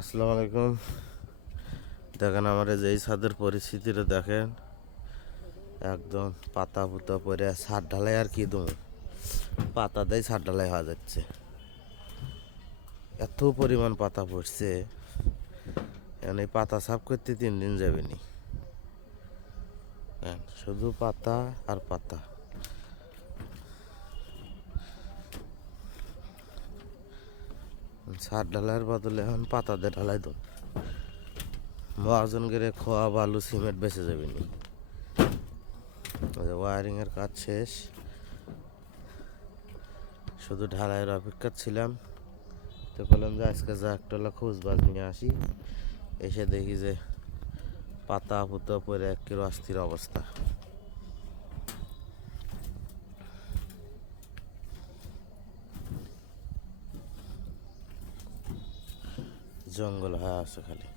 আসসালামু আলাইকুম। দেখেন আমার এই যে এই ছাদের পরিস্থিতিটা দেখেন, একদম পাতা পুতা পরে ছাদ ঢালাই আর কি দম পাতা দেয় ছাদ ঢালাই হওয়া যাচ্ছে। এত পরিমাণ পাতা পড়ছে, এখন এই পাতা সাফ করতে 3 দিন যাবে নি। শুধু পাতা আর পাতা। ছাদ ঢালাইয়ের বদলে এখন পাতা দিয়ে ঢালাই দম। মহাজন গেলে খোয়া বালু সিমেন্ট বেঁচে যাবে নি। ওয়ারিং এর কাজ শেষ, শুধু ঢালাইয়ের অপেক্ষা ছিলাম। তো বললাম যে আজকে যা একটা খোঁজবাজ নিয়ে আসি। এসে দেখি যে পাতা পুতা পরে একেবারে অস্থির অবস্থা। জঙ্গল হয়ে আছে খালি।